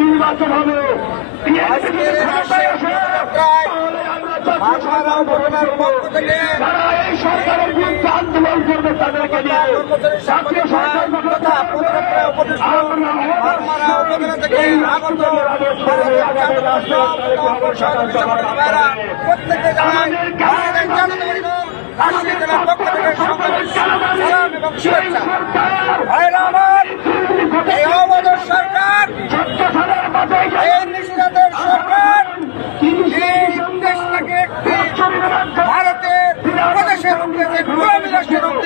নির্বাচন হবে পক্ষ থেকে আন্দোলন করবে তাদেরকে জাতীয় সরকার গঠন তথা প্রত্যেকটা উপদেষ্টা ফার্মারা উপজেলা থেকে আগত ভারতীয় জাতীয় পরিষদ ভাইরা প্রত্যেকে জানায় বাংলাদেশ জাতীয়তাবাদী দল রাজশাহী জেলার পক্ষ থেকে সকলের সালাম এবং শুভেচ্ছা ভাইরা আমার এই অবৈধ সরকার এই নিষেধাদের সরকার এই দেশটাকে একটি ভারতের প্রদেশে রূপ দিয়েছে গোলামী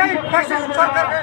এই ফ্যাসিস্ট সরকারকে